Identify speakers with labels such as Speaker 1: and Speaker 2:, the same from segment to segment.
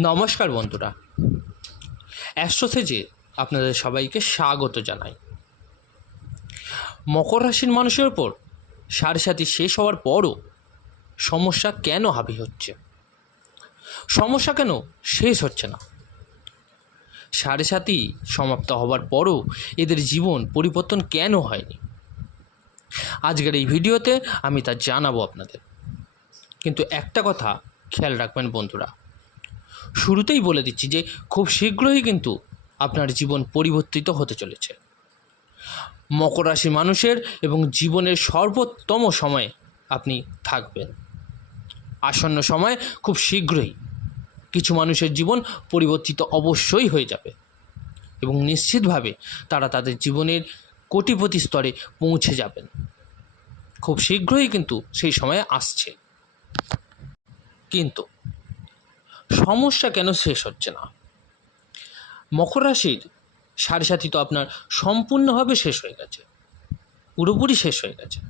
Speaker 1: নমস্কার বন্ধুরা। অ্যাস্ট্রোসেজে আপনাদের সবাইকে স্বাগত জানাই। মকর রাশির মানুষের ওপর সাড়ে সাথী শেষ হওয়ার পরও সমস্যা কেন হাবি হচ্ছে? সমস্যা কেন শেষ হচ্ছে না? সাড়ে সাথী সমাপ্ত হওয়ার পরও এদের জীবন পরিবর্তন কেন হয়নি? আজকের এই ভিডিওতে আমি তা জানাব আপনাদের। কিন্তু একটা কথা খেয়াল রাখবেন বন্ধুরা শুরুতেই বলে দিচ্ছি যে খুব শীঘ্রই কিন্তু আপনার জীবন পরিবর্তিত হতে চলেছে। মকর রাশি মানুষের এবং জীবনের সর্বোত্তম সময়ে আপনি থাকবেন। আসন্ন সময় খুব শীঘ্রই কিছু মানুষের জীবন পরিবর্তিত অবশ্যই হয়ে যাবে এবং নিশ্চিতভাবে তারা তাদের জীবনের কোটিপতি স্তরে পৌঁছে যাবেন। খুব শীঘ্রই কিন্তু সেই সময়ে আসছে। কিন্তু সমস্যা কেন শেষ হচ্ছে না? মকর রাশির সাড়ে সাথী তো আপনার সম্পূর্ণভাবে শেষ হয়ে গেছে। পুরোপুরি শেষ হয়ে গেছে।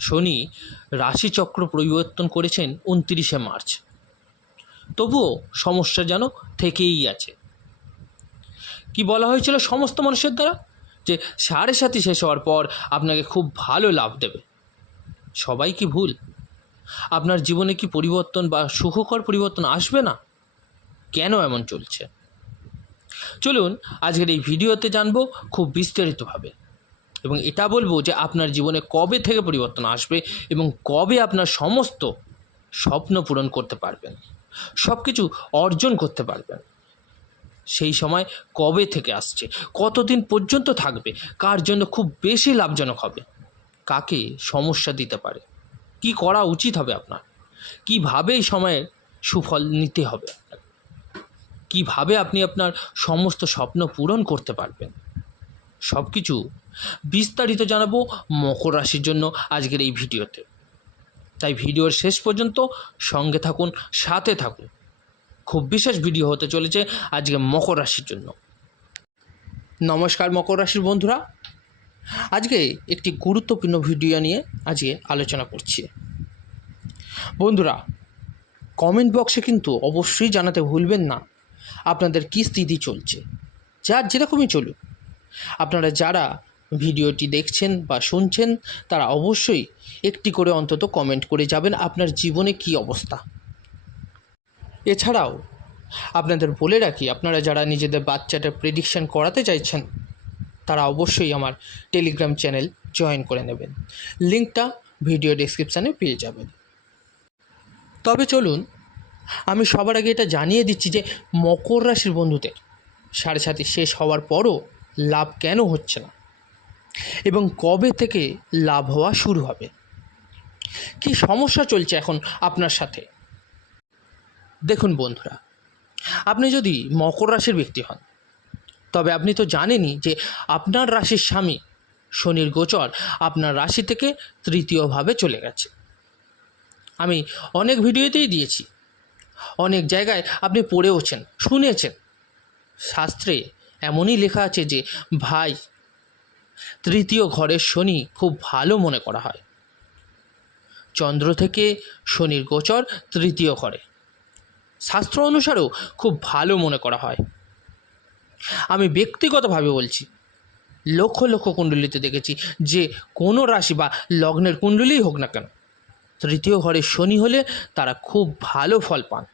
Speaker 1: শনি রাশিচক্র পরিবর্তন করেছেন উনত্রিশে মার্চ। তবুও সমস্যা যেন থেকেই আছে। কি বলা হয়েছিল সমস্ত মানুষের দ্বারা? যে সাড়ে সাথী শেষ হওয়ার পর আপনাকে খুব ভালো লাভ দেবে। সবাই কি ভুল? আপনার জীবনে কি পরিবর্তন বা সুখকর পরিবর্তন আসবে না? কেন এমন চলছে? চলুন, আজকের এই ভিডিওতে জানব খুব বিস্তারিতভাবে। এবং এটা বলব যে আপনার জীবনে কবে থেকে পরিবর্তন আসবে এবং কবে আপনার সমস্ত স্বপ্ন পূরণ করতে পারবেন সব কিছু অর্জন করতে পারবেন। সেই সময় কবে থেকে আসছে? কতদিন পর্যন্ত থাকবে? কার জন্য খুব বেশি লাভজনক হবে? কাকে সমস্যা দিতে পারে? কি করা উচিত হবে আপনার? কীভাবে সময়ের সুফল নিতে হবে? কীভাবে আপনি আপনার সমস্ত স্বপ্ন পূরণ করতে পারবেন? সব কিছু বিস্তারিত জানাব মকর রাশির জন্য আজকের এই ভিডিওতে। তাই ভিডিওর শেষ পর্যন্ত সঙ্গে থাকুন, সাথে থাকুন। খুব বিশেষ ভিডিও হতে চলেছে আজকে মকর রাশির জন্য। নমস্কার মকর রাশির বন্ধুরা। আজকে একটি গুরুত্বপূর্ণ ভিডিও নিয়ে আজকে আলোচনা করছি। বন্ধুরা কমেন্ট বক্সে কিন্তু অবশ্যই জানাতে ভুলবেন না আপনাদের কী স্থিতি চলছে। যার যেরকমই চলুক, আপনারা যারা ভিডিওটি দেখছেন বা শুনছেন, তারা অবশ্যই একটি করে অন্তত কমেন্ট করে যাবেন আপনার জীবনে কি অবস্থা। এছাড়াও, আপনাদের বলে রাখি, আপনারা যারা নিজেদের বাচ্চাটা প্রেডিকশান করাতে চাইছেন, তারা অবশ্যই আমার টেলিগ্রাম চ্যানেল জয়েন করে নেবেন। লিঙ্কটা ভিডিও ডেসক্রিপশানে পেয়ে যাবেন। তবে চলুন, আমি সবার আগে এটা জানিয়ে দিচ্ছি যে মকর রাশির বন্ধুদের, সাড়ে সাথে শেষ হওয়ার পরও লাভ কেন হচ্ছে না? এবং কবে থেকে লাভ হওয়া শুরু হবে? কি সমস্যা চলছে এখন আপনার সাথে? দেখুন বন্ধুরা, আপনি যদি মকর রাশির ব্যক্তি হন, তবে আপনি তো জানেনই যে আপনার রাশির স্বামী শনির গোচর আপনার রাশি থেকে তৃতীয়ভাবে চলে গেছে। আমি অনেক ভিডিওতেই দিয়েছি। অনেক জায়গায় আপনি পড়েওছেন, শুনেছেন। শাস্ত্রে এমনই লেখা আছে যে, ভাই, তৃতীয় ঘরের শনি খুব ভালো মনে করা হয়। চন্দ্র থেকে শনির গোচর তৃতীয় ঘরে। শাস্ত্র অনুসারেও খুব ভালো মনে করা হয়। আমি ব্যক্তিগতভাবে বলছি, লক্ষ লক্ষ কুণ্ডলিতে দেখেছি যে, কোনো রাশি বা লগ্নের কুণ্ডলিই হোক না কেন তৃতীয় ঘরে শনি হলে তারা খুব ভালো ফল পান।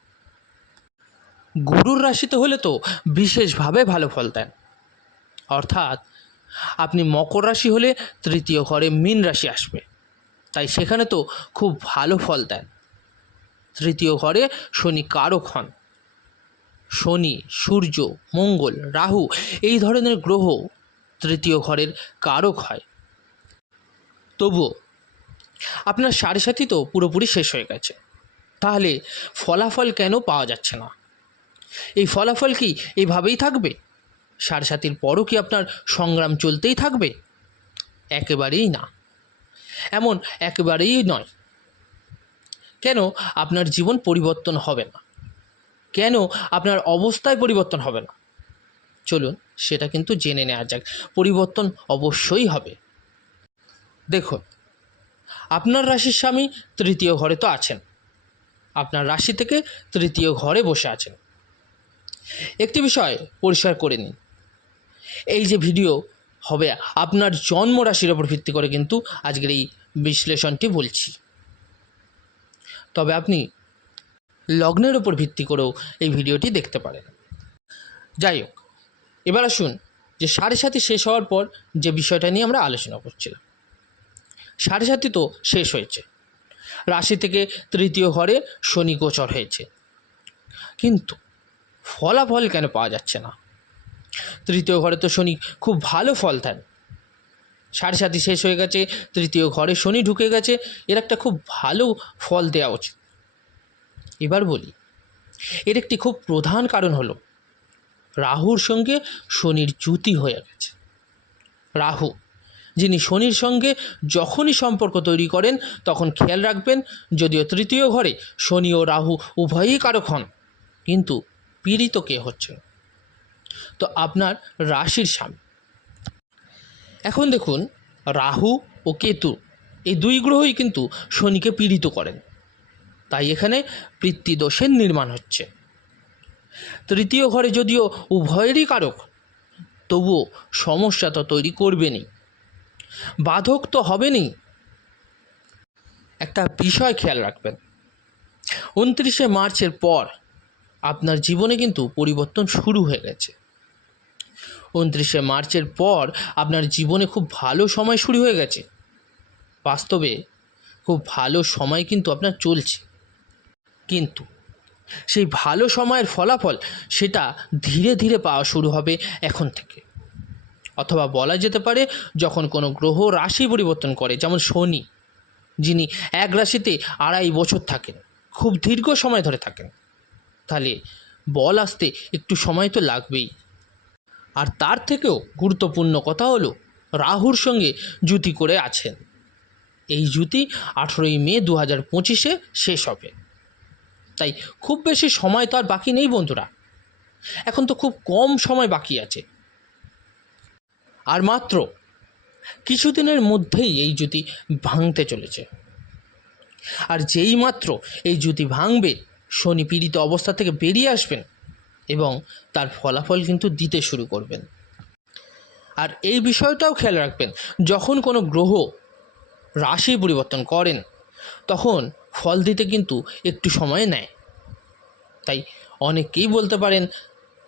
Speaker 1: গুরুর রাশিতে হলে তো বিশেষভাবে ভালো ফল দেন। অর্থাৎ আপনি মকর রাশি হলে তৃতীয় ঘরে মীন রাশি আসবে। তাই সেখানে তো খুব ভালো ফল দেন। তৃতীয় ঘরে শনি কারক হন। শনি, সূর্য, মঙ্গল, রাহু এই ধরনের গ্রহ তৃতীয় ঘরের কারক হয়। তবুও আপনার সাড়ে সাথী তো পুরোপুরি শেষ হয়ে গেছে। তাহলে ফলাফল কেন পাওয়া যাচ্ছে না? এই ফলাফল কি এইভাবেই থাকবে? সাড়ে সাতির পরও কি আপনার সংগ্রাম চলতেই থাকবে? একেবারেই না। এমন একেবারেই নয়। কেন আপনার জীবন পরিবর্তন হবে না? কেন আপনার অবস্থায় পরিবর্তন হবে না? চলুন সেটা কিন্তু জেনে নেওয়া যাক। পরিবর্তন অবশ্যই হবে। দেখুন আপনার রাশির স্বামী তৃতীয় ঘরে তো আছেন। আপনার রাশি থেকে তৃতীয় ঘরে বসে আছেন। একটি বিষয় পরিষ্কার করে নিন। এই যে ভিডিও হবে, আপনার জন্ম রাশির ওপর ভিত্তি করে কিন্তু আজকের এই বিশ্লেষণটি বলছি। তবে আপনি লগ্নের ওপর ভিত্তি করেও এই ভিডিওটি দেখতে পারেন। যাই হোক, এবার আসুন যে সাড়ে সাতি শেষ হওয়ার পর যে বিষয়টা নিয়ে আমরা আলোচনা করছিলাম। সাড়ে সাতি তো শেষ হয়েছে। রাশি থেকে তৃতীয় ঘরে শনি গোচর হয়েছে। কিন্তু ফলাফল কেন পাওয়া যাচ্ছে না? তৃতীয় ঘরে তো শনি খুব ভালো ফল দেন। সাড়ে সাতি শেষ হয়ে গেছে, তৃতীয় ঘরে শনি ঢুকে গেছে, এর একটা খুব ভালো ফল দেওয়া উচিত। এবার বলি, এর একটি খুব প্রধান কারণ হলো, রাহুর সঙ্গে শনির চ্যুতি হয়ে গেছে। রাহু যিনি শনির সঙ্গে যখনই সম্পর্ক তৈরি করেন, তখন খেয়াল রাখবেন, যদিও তৃতীয় ঘরে শনি ও রাহু উভয়ই কারক হন, কিন্তু পীড়িত কে হচ্ছে তো আপনার রাশির স্বামী। এখন দেখুন, রাহু ও কেতু এই দুই গ্রহই কিন্তু শনিকে পীড়িত করেন। তাই এখানে পিতৃদোষের নির্মাণ হচ্ছে। তৃতীয় ঘরে যদিও উভয়েরই কারক, তবুও সমস্যা তো তৈরি করবেনই। বাধক তো হবেনই। একটা বিষয় খেয়াল রাখবেন। উনত্রিশে মার্চের পর আপনার জীবনে কিন্তু পরিবর্তন শুরু হয়ে গেছে। উনত্রিশে মার্চের পর আপনার জীবনে খুব ভালো সময় শুরু হয়ে গেছে। বাস্তবে খুব ভালো সময় কিন্তু আপনার চলছে। কিন্তু সেই ভালো সময়ের ফলাফল সেটা ধীরে ধীরে পাওয়া শুরু হবে এখন থেকে। অথবা বলা যেতে পারে যখন কোনো গ্রহ রাশি পরিবর্তন করে, যেমন শনি, যিনি এক রাশিতে আড়াই বছর থাকেন, খুব দীর্ঘ সময় ধরে থাকেন। তাহলে বল আসতে একটু সময় তো লাগবেই। আর তার থেকেও গুরুত্বপূর্ণ কথা হলো রাহুর সঙ্গে জুতি করে আছেন। এই জুতি আঠেরোই মে দু হাজার পঁচিশে শেষ হবে। তাই খুব বেশি সময় তো আর বাকি নেই বন্ধুরা। এখন তো খুব কম সময় বাকি আছে। আর মাত্র কিছুদিনের মধ্যেই এই জুতি ভাঙতে চলেছে। আর যেই মাত্র এই জুতি ভাঙবে, শনি পীড়িত অবস্থা থেকে বেরিয়ে আসবেন এবং তার ফলাফল কিন্তু দিতে শুরু করবেন। আর এই বিষয়টাও খেয়াল রাখবেন, যখন কোনো গ্রহ রাশি পরিবর্তন করেন, তখন ফল দিতে কিন্তু একটু সময় নেয়। তাই অনেকেই বলতে পারেন,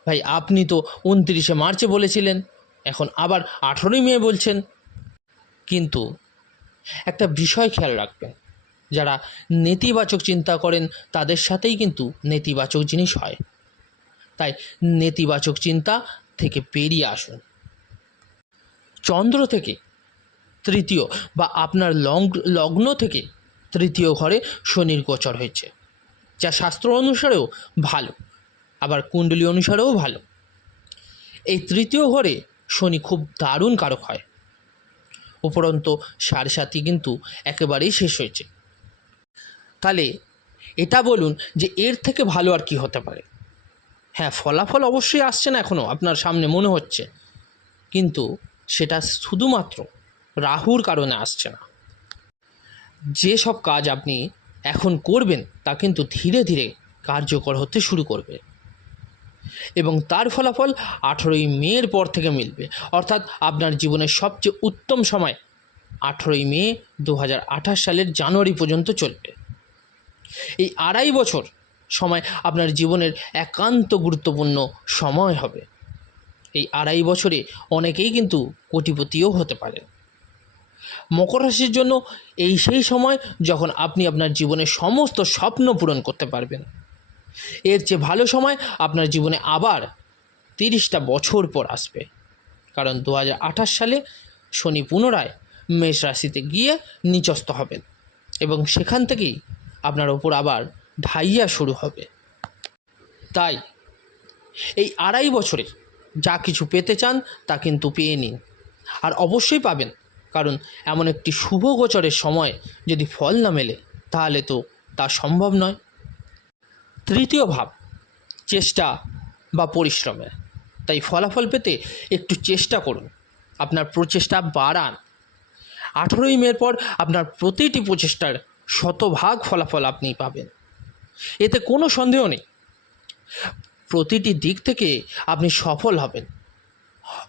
Speaker 1: ভাই, আপনি তো উনত্রিশে মার্চে বলেছিলেন। এখন আবার আঠেরোই মে বলছেন। কিন্তু একটা বিষয় খেয়াল রাখবেন, যারা নেতিবাচক চিন্তা করেন তাদের সাথেই কিন্তু নেতিবাচক জিনিস হয়। তাই নেতিবাচক চিন্তা থেকে বেরিয়ে আসুন। চন্দ্র থেকে তৃতীয় বা আপনার লং লগ্ন থেকে তৃতীয় ঘরে শনির গোচর হয়েছে, যা শাস্ত্র অনুসারেও ভালো, আবার কুণ্ডলী অনুসারেও ভালো। এই তৃতীয় ঘরে শনি খুব দারুণ কারক হয়। উপরন্ত সাড়ে সাতই কিন্তু একেবারেই শেষ হয়েছে। তাহলে এটা বলুন যে এর থেকে ভালো আর কি হতে পারে? হ্যাঁ ফলাফল অবশ্যই আসছে না এখনও আপনার সামনে মনে হচ্ছে। কিন্তু সেটা শুধুমাত্র রাহুর কারণে আসছে না। যে সব কাজ আপনি এখন করবেন, তা কিন্তু ধীরে ধীরে কার্যকর হতে শুরু করবে। এবং তার ফলাফল আঠেরোই মের পর থেকে মিলবে। অর্থাৎ আপনার জীবনের সবচেয়ে উত্তম সময় আঠেরোই মে দু হাজার আঠাশ সালের জানুয়ারি পর্যন্ত চলবে। এই আড়াই বছর সময় আপনার জীবনের একান্ত গুরুত্বপূর্ণ সময় হবে। এই আড়াই বছরে অনেকেই কিন্তু কোটিপতিও হতে পারে মকর রাশির জন্য এই সেই সময় যখন আপনি আপনার জীবনের সমস্ত স্বপ্ন পূরণ করতে পারবেন। এর চেয়ে ভালো সময় আপনার জীবনে আবার তিরিশটা বছর পর আসবে। কারণ দু হাজার আঠাশ সালে শনি পুনরায় মেষ রাশিতে গিয়ে নিচস্ত হবেন এবং সেখান থেকেই আপনার ওপর আবার ঢাইয়া শুরু হবে। তাই এই আড়াই বছরে যা কিছু পেতে চান তা কিন্তু পেয়ে নিন। আর অবশ্যই পাবেন, কারণ এমন একটি শুভ গোচরের সময় যদি ফল না মেলে, তাহলে তো তা সম্ভব নয়। তৃতীয় ভাব, চেষ্টা বা পরিশ্রমে। তাই ফলাফল পেতে একটু চেষ্টা করুন। আপনার প্রচেষ্টা বাড়ান। আঠেরোই মের পর আপনার প্রতিটি প্রচেষ্টার শতভাগ ফলাফল আপনি পাবেন। এতে কোনো সন্দেহ নেই। প্রতিটি দিক থেকে আপনি সফল হবেন।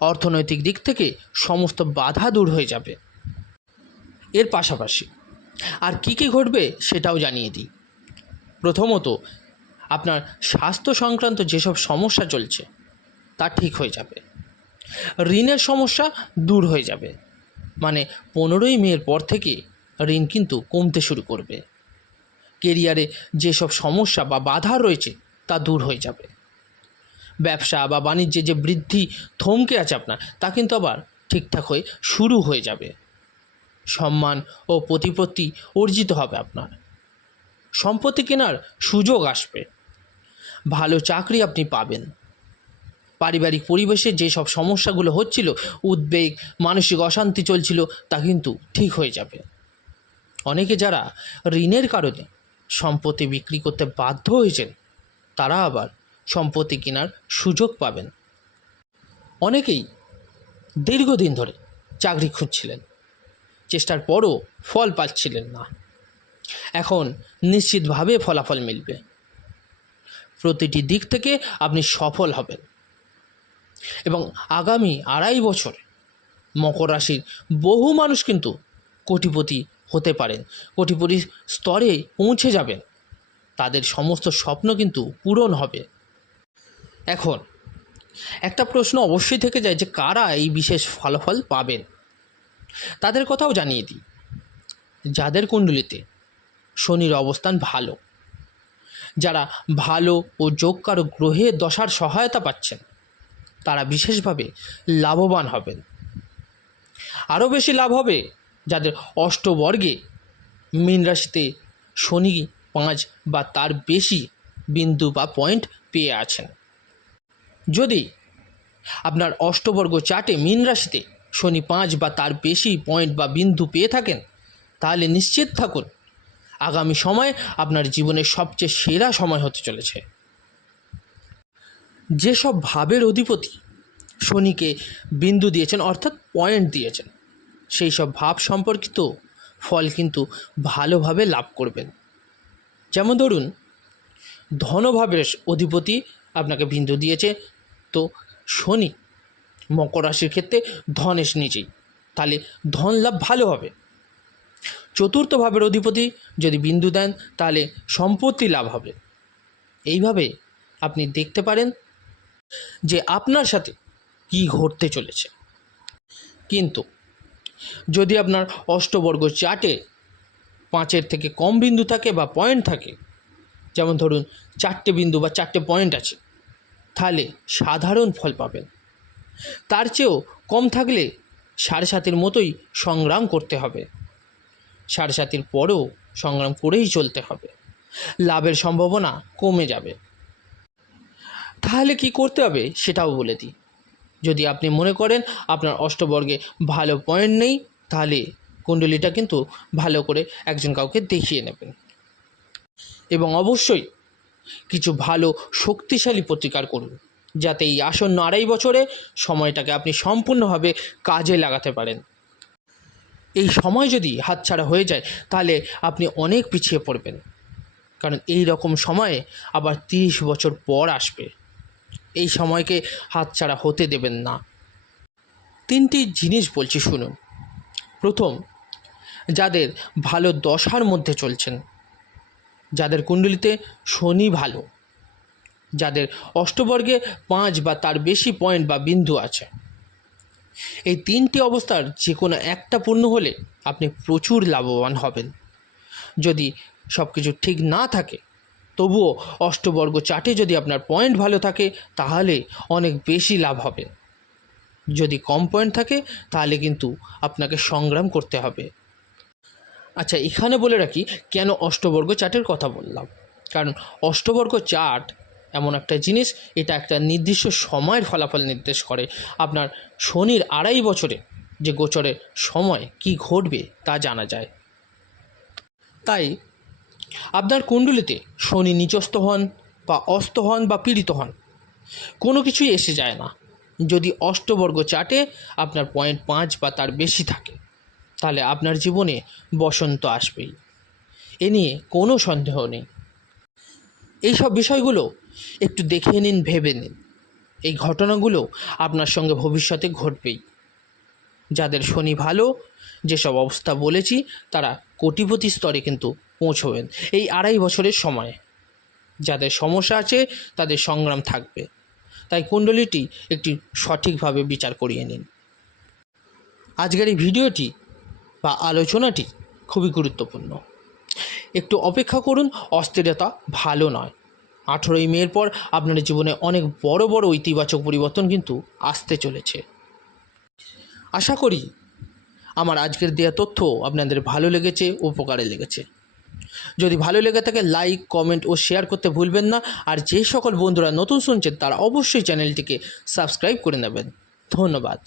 Speaker 1: অর্থনৈতিক দিক থেকে সমস্ত বাধা দূর হয়ে যাবে। এর পাশাপাশি আর কী কী ঘটবে সেটাও জানিয়ে দিই। প্রথমত আপনার স্বাস্থ্য সংক্রান্ত যেসব সমস্যা চলছে, তা ঠিক হয়ে যাবে। ঋণের সমস্যা দূর হয়ে যাবে। মানে পনেরোই মের পর থেকে ঋণ কিন্তু কমতে শুরু করবে। কেরিয়ারে যেসব সমস্যা বা বাধা রয়েছে, তা দূর হয়ে যাবে। ব্যবসা বা বাণিজ্যে যে বৃদ্ধি থমকে আছে আপনার, তা কিন্তু আবার ঠিকঠাক হয়ে শুরু হয়ে যাবে। সম্মান ও প্রতিপত্তি অর্জিত হবে আপনার। সম্পত্তি কেনার সুযোগ আসবে। ভালো চাকরি আপনি পাবেন। পারিবারিক পরিবেশে যেসব সমস্যাগুলো হচ্ছিল, উদ্বেগ, মানসিক অশান্তি চলছিল, তা কিন্তু ঠিক হয়ে যাবে। অনেকে যারা ঋণের কারণে সম্পত্তি বিক্রি করতে বাধ্য হয়েছেন, তারা আবার সম্পত্তি কেনার সুযোগ পাবেন। অনেকেই দীর্ঘদিন ধরে চাকরি খুঁজছিলেন, চেষ্টার পরও ফল পাচ্ছিলেন না। এখন নিশ্চিতভাবে ফলাফল মিলবে। প্রতিটি দিক থেকে আপনি সফল হবেন। এবং আগামী আড়াই বছর মকর রাশির বহু মানুষ কিন্তু কোটিপতি হতে পারেন, কোটিপতি স্তরে পৌঁছে যাবেন। তাদের সমস্ত স্বপ্ন কিন্তু পূরণ হবে। এখন একটা প্রশ্ন অবশ্যই থেকে যায় যে কারা এই বিশেষ ফলাফল পাবেন? তাদের কথাও জানিয়ে দিই। যাদের কুণ্ডলিতে শনির অবস্থান ভালো যারা ভালো ও যোগকারক গ্রহের দশার সহায়তা পাচ্ছেন, তারা বিশেষভাবে লাভবান হবেন। আরও বেশি লাভ হবে যাদের অষ্টবর্গে মীন রাশিতে শনি পাঁচ বা তার বেশি বিন্দু বা পয়েন্ট পেয়ে আছেন। যদি আপনার অষ্টবর্গ চার্টে মীন রাশিতে শনি পাঁচ বা তার বেশি পয়েন্ট বা বিন্দু পেয়ে থাকেন, তাহলে নিশ্চিত থাকুন আগামী সময় আপনার জীবনের সবচেয়ে সেরা সময় হতে চলেছে। যেসব ভাবের অধিপতি শনিকে বিন্দু দিয়েছেন, অর্থাৎ পয়েন্ট দিয়েছেন, সেই সব ভাব সম্পর্কিত ফল কিন্তু ভালোভাবে লাভ করবেন। যেমন ধরুন, ধনভাবের অধিপতি আপনাকে বিন্দু দিয়েছে, তো শনি মকর রাশির ক্ষেত্রে ধনেশ নিজেই তাহলে ধন লাভ ভালো হবে। চতুর্থ ভাবের অধিপতি যদি বিন্দু দেন, তাহলে সম্পত্তি লাভ হবে। এইভাবে আপনি দেখতে পারেন যে আপনার সাথে কি ঘটতে চলেছে। কিন্তু যদি আপনার অষ্টবর্গ চার্টে পাঁচের থেকে কম বিন্দু থাকে বা পয়েন্ট থাকে, যেমন ধরুন চারটে বিন্দু বা চারটে পয়েন্ট আছে, তাহলে সাধারণ ফল পাবেন। তার চেয়েও কম থাকলে সাড়ে সাতের মতোই সংগ্রাম করতে হবে। সাড়ে সাতের পরেও সংগ্রাম করেই চলতে হবে। লাভের সম্ভাবনা কমে যাবে। তাহলে কি করতে হবে সেটাও বলে দিই। যদি আপনি মনে করেন আপনার অষ্টবর্গে ভালো পয়েন্ট নেই, তাহলে কুণ্ডলিটা কিন্তু ভালো করে একজন কাউকে দেখিয়ে নেবেন। এবং অবশ্যই কিছু ভালো শক্তিশালী প্রতিকার করুন, যাতে এই আসন্ন আড়াই বছরে সময়টাকে আপনি সম্পূর্ণভাবে কাজে লাগাতে পারেন। এই সময় যদি হাতছাড়া হয়ে যায়, তাহলে আপনি অনেক পিছিয়ে পড়বেন। কারণ এই রকম সময়ে আবার তিরিশ বছর পর আসবে। এই সময়কে হাতছাড়া হতে দেবেন না। তিনটি জিনিস বলছি, শুনুন। প্রথম, যাদের ভালো দশার মধ্যে চলছেন। যাদের কুণ্ডলিতে শনি ভালো। যাদের অষ্টবর্গে পাঁচ বা তার বেশি পয়েন্ট বা বিন্দু আছে। এই তিনটি অবস্থার যে কোনো একটা পূর্ণ হলে আপনি প্রচুর লাভবান হবেন। যদি সব কিছু ঠিক না থাকে, তবুও অষ্টবর্গ চার্টে যদি আপনার পয়েন্ট ভালো থাকে, তাহলে অনেক বেশি লাভ হবে। যদি কম পয়েন্ট থাকে, তাহলে কিন্তু আপনাকে সংগ্রাম করতে হবে। আচ্ছা এখানে বলে রাখি কেন অষ্টবর্গ চার্টের কথা বললাম? কারণ অষ্টবর্গ চার্ট এমন একটা জিনিস, এটা একটা নির্দিষ্ট সময়ের ফলাফল নির্দেশ করে। আপনার শনির আড়াই বছরে যে গোচরের সময় কি ঘটবে তা জানা যায়। তাই আপনার কুণ্ডলিতে শনি নিচস্থ হন বা অস্ত হন বা পীড়িত হন, কোনো কিছুই এসে যায় না। যদি অষ্টবর্গ চার্টে আপনার পয়েন্ট পাঁচ বা তার বেশি থাকে, তাহলে আপনার জীবনে বসন্ত আসবেই। এ নিয়ে কোনো সন্দেহ নেই। এইসব বিষয়গুলো একটু দেখে নিন, ভেবে নিন। এই ঘটনাগুলো আপনার সঙ্গে ভবিষ্যতে ঘটবেই। যাদের শনি ভালো, যেসব অবস্থা বলেছি, তারা কোটিপতি স্তরে কিন্তু পৌঁছবেন এই আড়াই বছরের সময়। যাদের সমস্যা আছে, তাদের সংগ্রাম থাকবে। তাই কুণ্ডলিটি একটি সঠিকভাবে বিচার করিয়ে নিন। আজকের এই ভিডিওটি বা আলোচনাটি খুবই গুরুত্বপূর্ণ। একটু অপেক্ষা করুন, অস্থিরতা ভালো নয়। আঠেরোই মের পর আপনার জীবনে অনেক বড় বড় ইতিবাচক পরিবর্তন কিন্তু আসতে চলেছে। আশা করি আমার আজকের দেওয়া তথ্য আপনাদের ভালো লেগেছে, উপকারে লেগেছে। যদি ভালো লেগে থাকে, লাইক, কমেন্ট ও শেয়ার করতে ভুলবেন না। আর যে সকল বন্ধুরা নতুন শুনছেন, তারা অবশ্যই চ্যানেলটিকে সাবস্ক্রাইব করে নেবেন। ধন্যবাদ।